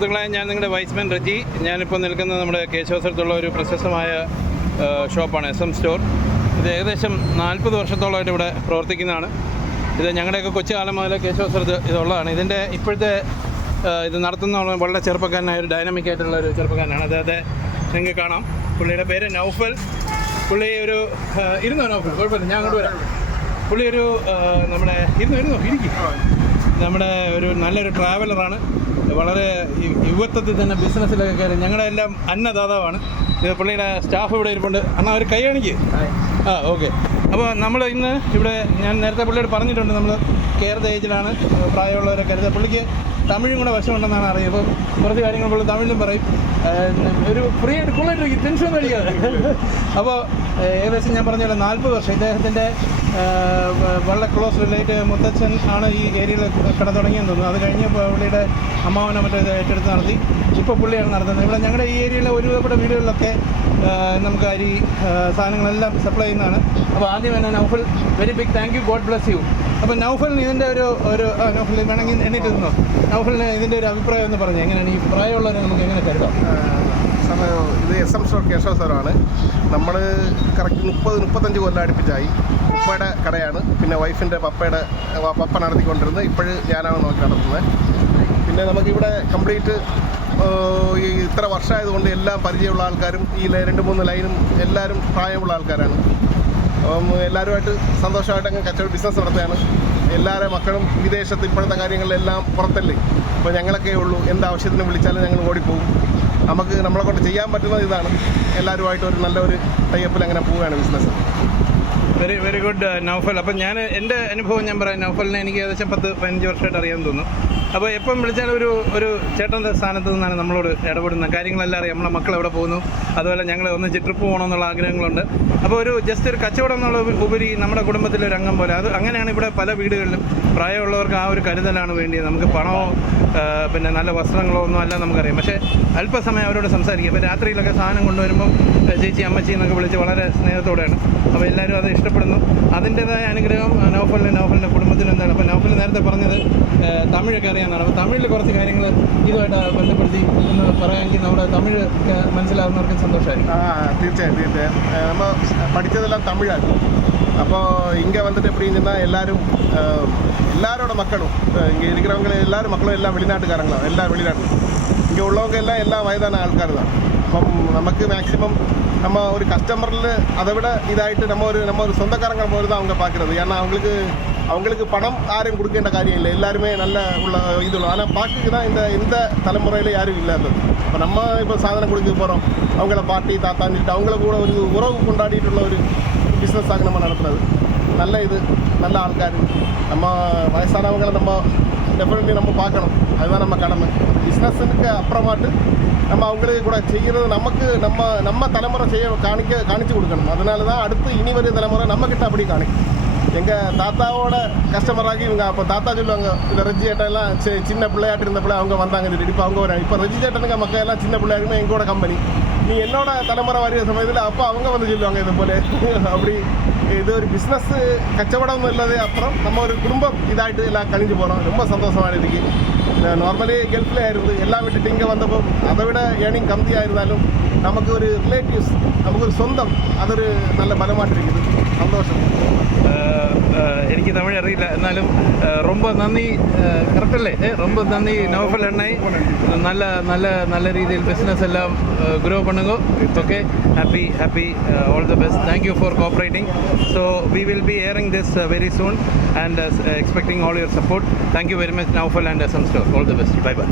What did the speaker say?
സുഹൃത്തുക്കളെ, ഞാൻ നിങ്ങളുടെ വൈസ്മാൻ റജി. ഞാനിപ്പോൾ നിൽക്കുന്നത് നമ്മുടെ കേശവസ്ഥലത്തുള്ള ഒരു പ്രശസ്തമായ ഷോപ്പാണ് SM സ്റ്റോർ. ഇത് ഏകദേശം 40 വർഷത്തോളമായിട്ട് ഇവിടെ പ്രവർത്തിക്കുന്നതാണ്. ഇത് ഞങ്ങളുടെയൊക്കെ കൊച്ചുകാലം മുതൽ കേശവസ്ഥലത്ത് ഇതുള്ളതാണ്. ഇതിൻ്റെ ഇപ്പോഴത്തെ ഇത് നടത്തുന്ന വളരെ ചെറുപ്പക്കാരനായ ഒരു ഡൈനാമിക് ആയിട്ടുള്ള ഒരു ചെറുപ്പക്കാരനാണ്. അദ്ദേഹത്തെ നിങ്ങൾക്ക് കാണാം. പുള്ളിയുടെ പേര് നൗഫൽ. പുള്ളി ഒരു നൗഫൽ, കുഴപ്പമില്ല, ഞാൻ അങ്ങോട്ട് വരാം. പുള്ളി ഒരു നമ്മുടെ നമ്മുടെ ഒരു നല്ലൊരു ട്രാവലറാണ്. വളരെ യുവത്വത്തിൽ തന്നെ ബിസിനസ്സിലൊക്കെ കയറി ഞങ്ങളുടെ എല്ലാം അന്നദാതാവാണ്. ഇത് പുള്ളിയുടെ സ്റ്റാഫ് ഇവിടെ ഇരിപ്പുണ്ട്. അണ്ണാ ഒരു കൈ കാണിക്ക്. ഓക്കെ. അപ്പോൾ നമ്മൾ ഇന്ന് ഇവിടെ, ഞാൻ നേരത്തെ പുള്ളിയോട് പറഞ്ഞിട്ടുണ്ട്, നമ്മൾ കെയർ ദ ഏജിലാണ്, പ്രായമുള്ളവരെ കരുതുക. പുള്ളിക്ക് തമിഴും കൂടെ വശമുണ്ടെന്നാണ് അറിയുന്നത്. അപ്പോൾ കുറച്ച് കാര്യങ്ങൾ പുള്ളി തമിഴിലും പറയും. ഒരു ഫ്രീ ആയിട്ട് കൂളായിട്ടിരിക്കും, ടെൻഷൻ കഴിക്കാതെ. അപ്പോൾ ഏകദേശം ഞാൻ പറഞ്ഞ പോലെ 40 വർഷം ഇദ്ദേഹത്തിൻ്റെ വളരെ ക്ലോസ് റിലേറ്റീവ് മുത്തച്ഛൻ ആണ് ഈ ഏരിയയിൽ കട തുടങ്ങിയെന്ന് തോന്നുന്നു. അത് കഴിഞ്ഞപ്പോൾ പുള്ളിയുടെ അമ്മാവനെ മറ്റേ ഏറ്റെടുത്ത് നടത്തി. ഇപ്പോൾ പുള്ളിയാണ് നടത്തുന്നത്. ഇവിടെ ഞങ്ങളുടെ ഈ ഏരിയയിലെ ഒരുപാട് വീടുകളിലൊക്കെ നമുക്ക് അരി സാധനങ്ങളെല്ലാം സപ്ലൈ ചെയ്യുന്നതാണ്. അപ്പോൾ ആദ്യം തന്നെ Naufal, very big thank you, God bless you. അപ്പോൾ നൗഫലിന് ഇതിൻ്റെ ഒരു നൗഫൽ വേണമെങ്കിൽ എണ്ണീറ്റ് നിന്നോ. നൗഫലിന് ഇതിൻ്റെ ഒരു അഭിപ്രായം എന്ന് പറഞ്ഞാൽ എങ്ങനെയാണ് ഈ പ്രായമുള്ളവരെ നമുക്ക് എങ്ങനെ കരുതാം? ഇത് SM സ്റ്റോർ കേശവ സാറാണ്. നമ്മൾ കറക്റ്റ് 30-35 കൊല്ലം അടുപ്പിച്ചായി. ഉപ്പയുടെ കടയാണ്. പിന്നെ വൈഫിൻ്റെ പപ്പ നടത്തിക്കൊണ്ടിരുന്നത്. ഇപ്പോഴും ഞാനാണ് നോക്കി നടത്തുന്നത്. പിന്നെ നമുക്കിവിടെ കംപ്ലീറ്റ് ഈ ഇത്ര വർഷമായതുകൊണ്ട് എല്ലാം പരിചയമുള്ള ആൾക്കാരും ഈ 2-3 ലൈനും എല്ലാവരും പ്രായമുള്ള ആൾക്കാരാണ്. അപ്പം എല്ലാവരുമായിട്ട് സന്തോഷമായിട്ട് അങ്ങ് കച്ചവട ബിസിനസ് നടത്തുകയാണ്. എല്ലാവരും മക്കളും വിദേശത്ത് ഇപ്പോഴത്തെ കാര്യങ്ങളിലെല്ലാം പുറത്തല്ലേ. അപ്പോൾ ഞങ്ങളൊക്കെ ഉള്ളൂ, എന്താവശ്യത്തിന് വിളിച്ചാലും ഞങ്ങൾ ഓടിപ്പോകും. നമുക്ക് നമ്മളെ കൊണ്ട് ചെയ്യാൻ പറ്റുന്നത് ഇതാണ്. എല്ലാവരുമായിട്ട് ഒരു നല്ലൊരു ടൈപ്പിൽ അങ്ങനെ പോവുകയാണ് ബിസിനസ്. Very good Naufal. അപ്പം എൻ്റെ അനുഭവം ഞാൻ പറയാം. നൗഫലിനെ എനിക്ക് ഏകദേശം 10-15 വർഷമായിട്ട് അറിയാൻ തോന്നുന്നു. അപ്പോൾ എപ്പം വിളിച്ചാലും ഒരു ചേട്ടൻ്റെ സ്ഥാനത്ത് നിന്നാണ് നമ്മളോട് ഇടപെടുന്നത്. കാര്യങ്ങളെല്ലാം അറിയാം. നമ്മളെ മക്കൾ എവിടെ പോകുന്നു, അതുപോലെ ഞങ്ങൾ ഒന്നിച്ച് ട്രിപ്പ് പോകണമെന്നുള്ള ആഗ്രഹങ്ങളുണ്ട്. അപ്പോൾ ജസ്റ്റ് ഒരു കച്ചവടം എന്നുള്ള ഉപരി നമ്മുടെ കുടുംബത്തിലെ ഒരു അംഗം പോലെ അങ്ങനെയാണ് ഇവിടെ പല വീടുകളിലും. പ്രായമുള്ളവർക്ക് ആ ഒരു കരുതലാണ് വേണ്ടിയത്. നമുക്ക് പണമോ പിന്നെ നല്ല വസ്ത്രങ്ങളോ ഒന്നും അല്ല നമുക്കറിയാം. പക്ഷേ അല്പസമയം അവരോട് സംസാരിക്കുക. ഇപ്പോൾ രാത്രിയിലൊക്കെ സാധനം കൊണ്ടുവരുമ്പോൾ ചേച്ചി, അമ്മച്ചി എന്നൊക്കെ വിളിച്ച് വളരെ സ്നേഹത്തോടെയാണ്. അപ്പോൾ എല്ലാവരും അത് ഇഷ്ടപ്പെടുന്നു. അതിൻ്റേതായ അനുഗ്രഹം നൗഫലിൻ്റെ കുടുംബത്തിന് എന്താണ്. അപ്പോൾ നൗഫൽ നേരത്തെ പറഞ്ഞത് തമിഴൊക്കെ അറിയാമെന്നാണ്. അപ്പോൾ തമിഴിൽ കുറച്ച് കാര്യങ്ങൾ ഇതുമായിട്ട് ബന്ധപ്പെടുത്തി എന്ന് പറയാമെങ്കിൽ നമ്മുടെ തമിഴ് മനസ്സിലാവുന്നവർക്ക് സന്തോഷമായിരിക്കും. തീർച്ചയായും നമ്മൾ പഠിച്ചതെല്ലാം തമിഴാണ്. അപ്പോൾ இங்கே வந்துட்டு எப்படின்னா எல்லாரோட மக்களும் இங்கே இருக்கிறவங்க எல்லாரும் மக்களும் எல்லாம் வெளிநாட்டுக்காரங்களாம். எல்லாரும் வெளிநாட்டு இங்கே உள்ளவங்க எல்லாம் வயதான ஆൾക്കാർ தான். അപ്പം നമുക്ക് മാക്സിമം நம்ம ஒரு கஸ்டமரில் அதை விட இதாகிட்டு நம்ம ஒரு சொந்தக்காரங்க போது தான் அவங்க பார்க்குறது. ஏன்னா அவங்களுக்கு பணம் யாரையும் கொடுക്കേണ്ട കാര്യമില്ല. எல்லாருமே நல்ல உள்ள இதுள்ள. ஆனால் பார்க்குக்கு தான் இந்த தலைமுறையில் யாரும் இல்லாதது. இப்போ நம்ம இப்போ சாதனம் கொடுக்க போகிறோம், அவங்கள பாட்டி தாத்தான்ட்டு அவங்கள கூட ஒரு உறவு கொண்டாடிட்டுள்ள ஒரு பிஸ்னஸாக நம்ம நடத்துறது. நல்ல ஆൾക്കാർ. நம்ம வயசானவங்களை நம்ம டெஃபினெட்லி நம்ம பார்க்கணும். அதுதான் நம்ம கடமை. பிஸ்னஸுக்கு அப்புறமாட்டு நம்ம அவங்களுக்கு கூட செய்கிறது நமக்கு நம்ம தலைமுறை காணிச்சு கொடுக்கணும். அதனால தான் அடுத்து இனி வரும் தலைமுறை நம்மக்கிட்ட அப்படி காணிக்கும். எங்கள் தாத்தாவோட கஸ்டமராகி இவங்க அப்போ தாத்தா சொல்லுவாங்க, இந்த ரெஜி சேட்டெல்லாம் சின்ன பிள்ளையாட்டு இருந்த பிள்ளை அவங்க வந்தாங்க சொல்லிட்டு. இப்போ அவங்க வராங்க. இப்போ ரெஜி சேட்டனுங்க மக்கள் எல்லாம் சின்ன பிள்ளையாட்டுமே எங்களோட கம்பெனி. நீ என்னோட தலைமுறை வரைய சமயத்தில் அப்போ அவங்க வந்து சொல்லுவாங்க இது போல. அப்படி இது ஒரு பிஸ்னஸ் கச்சவடம் இல்லதே. அப்புறம் நம்ம ஒரு குடும்பம் இதாகிட்டு எல்லாம் கழிஞ்சு போகிறோம். ரொம்ப சந்தோஷமான இருக்கு. നോർമലി ഗൾഫിലായിരുന്നു. എല്ലാം വിട്ടിട്ട് ഇങ്ങനെ വന്നപ്പോൾ அதை விட ഏണിങ് കമ്മിയായിരുന്നാലും നമുക്ക് ഒരു റിലേറ്റീവ്സ്, നമുക്കൊരു സ്വന്തം, അതൊരു നല്ല ബലമായിട്ടിരിക്കുന്നത്. സന്തോഷം. എനിക്ക് തമിഴ് അറിയില്ല, എന്നാലും ரொம்ப നന്ദി. കറക്റ്റല്ലേ? ரொம்ப നന്ദി നൗഫൽ അണ്ണായി. നല്ല രീതിയിൽ ബിസിനസ് എല്ലാം ഗ്രോ பண்ணுங்க. Okay, happy all the best. Thank you for cooperating. So we will be airing this very soon and expecting all your support. Thank you very much, Naufal and SM Store. All the best. Bye bye.